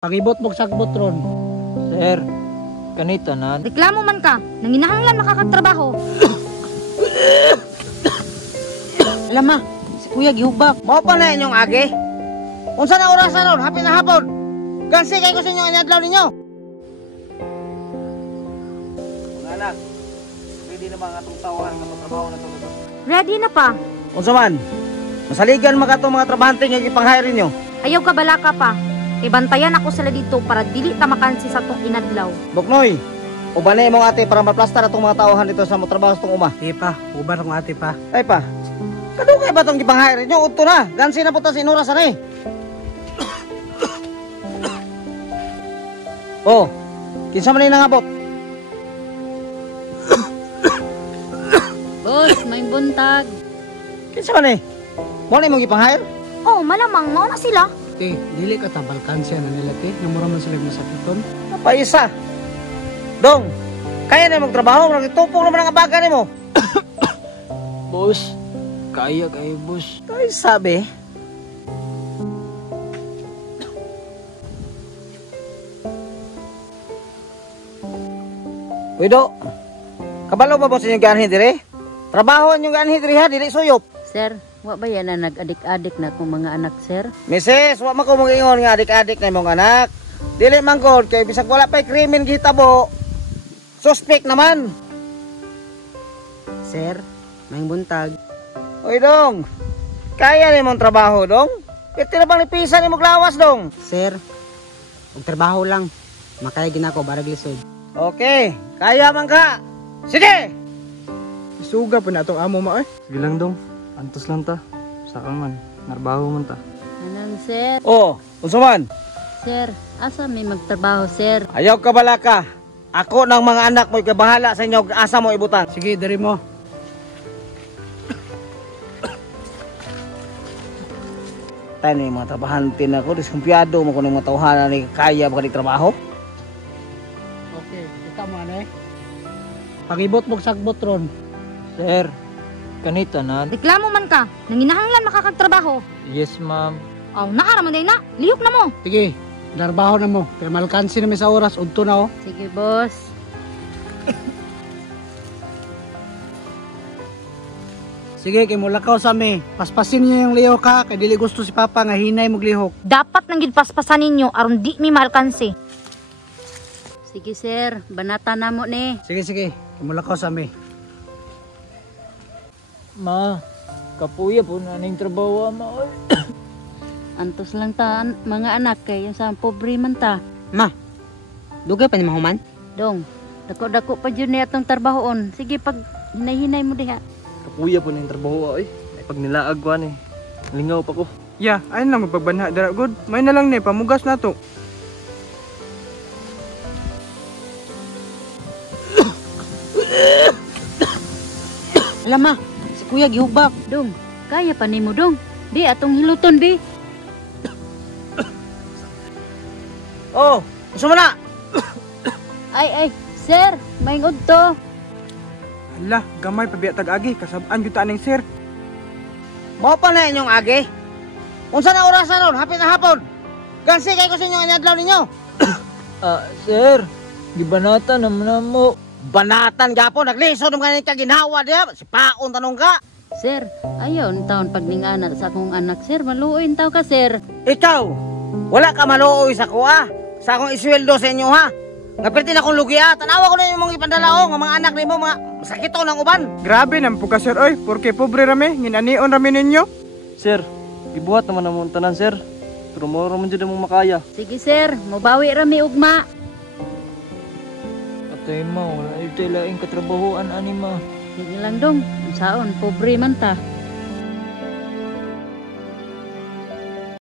Pangibot mo sagbot ron. Sir, kanita na. Reklamo man ka, nanginahanglan makakagtrabaho. Alam ma, si Kuya gihubak. Mao pa na inyong agi. Unsa na orasan ron? Hapit na hapon. Gansi kay ko sa inyo inadlaw ninyo. Mga anak, pwede na mga atong tawahan nga trabaho na to. Ready na pa. Unsa man? Masaligan mga itong mga trabahante nga ipang-hire nyo. Ayaw ka bala ka pa. Ibantayan ako sila dito para dili ta makansi sa tong inadlaw. Buknoy, ubanay mo ate para maplastar atong mga tauhan dito sa mga trabaho sa tong uma. Di pa, uban akong ate pa. Ay pa, kadugay ba itong ipang-hire nyo? Udto na, gansi na po ta sinura sa ni. Oh, kinsa man nangabot? Boss, may buntag. Kinsa man mo na imong ipang-hire? Oh, malamang mao na sila. Te, dili ka ta balkansya na nila te. Namura man sila masakiton. Napaisa. Dong, kaya na magtrabaho, nagtupong naman ang abaga nimo. Boss, kaya kayo boss. Ay sabi. Uy do, kabalo ba boss inyong ganhi dire? Trabaho inyong ganhi dire ha, dili suyop. Sir, wa ba yan na nag-adik-adik na akong mga anak, sir? Misis, wa man ko mag-ingon nga adik-adik na imong anak. Dili man god kay bisag wala pa'y krimen gihitabo. Suspect naman. Sir, may buntag. Uy dong, kaya nimong trabaho dong? Kaya bang nipisan nimong lawas dong? Sir, og trabaho lang. Makaya ginako barag lisod. Okay, kaya man ka. Sige! Isuga po na itong amo mo eh. Sige lang dong, antos lang ta. Saka man, narbaho man ta. Anong sir? Oh, unsa man? Sir, asa may magtrabaho, sir? Ayaw ka bala ka. Ako ng mga anak mo ikabahala sa inyo asa mo ibutang. Sige, dari mo. Tayo na yung mga trabahante na ako. Diskumpiyado mo kung yung mga tauhanan ni kaya ba trabaho? Okay, kita mo ano eh. Pangibot mo sagbot ron. Sir, kanita na. Reklamo man ka, nanginahanglan makakagtrabaho. Yes ma'am. Aw, naaraman day na. Lihok na mo. Sige, darbaho na mo. Kaya malkansi na may sa oras. Udto na oh. Sige, boss. Sige, kay mulakaw sa mi. Paspasin niyo yung lihok ha. Kay dili gusto si Papa nga hinay mong lihok. Dapat nang gidpaspasan ninyo aron di mi malkansi. Sige, sir. Banata na mo ni. Sige, sige. Kay mulakaw sa mi. Ma, kapuya po na ning trabaho ma. Antos lang ta, mga anak, kay yung sa pobre man ta. Ma, dugay pa ni mahuman? Dong, dako-dako pa dyan na itong trabahoon. Sige, pag hinay-hinay mo diha. Kapuya po na yung trabaho ay. Ay pag nilaag ko eh. Lingaw pa ko. Ya, ayun lang magpagbanha dara good. May na lang ni pamugas na to. Alam ma, si Kuya gihubak. Dong, kaya pa ni mo, dong. Di, atong hiluton, bi. Oh, unsa man na? Ay, sir, may to. Hala, gamay pabiya tag-agi. Kasabaan yun taning sir. Mao pa na inyong agi. Unsa na orasan ron? Hapit na hapon. Gansi kay ko sa inyo inadlaw ninyo. Sir, gibanata naman na mo. Banatan gapon, naglisod ng kanin kaginawa diya. Si Paon tanong ka. Sir, ayaw taon pag ningana sa akong anak, sir. Maluoy taw ka, sir. Ikaw, wala ka maluoy sa kuha. Sa akong isweldo sa inyo ha. Ngapirtin akong lugia. Tanawa ko na yung mga ipandalao ng mga anak nimo mga sakito ng uban. Grabe naman po ka sir, oy. Porque pobre rami, nginanion rami ninyo. Sir, gibuhat naman ang mga tanan sir. Pero moro man dyan mong makaya. Sige, sir. Mubawi rami ugma. Atay ma, wala ito laing katrabahoan ani ma. Sige lang, dong. Ang saon, pobre man ta.